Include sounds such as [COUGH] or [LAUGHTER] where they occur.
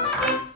Thank [SNIFFS] you.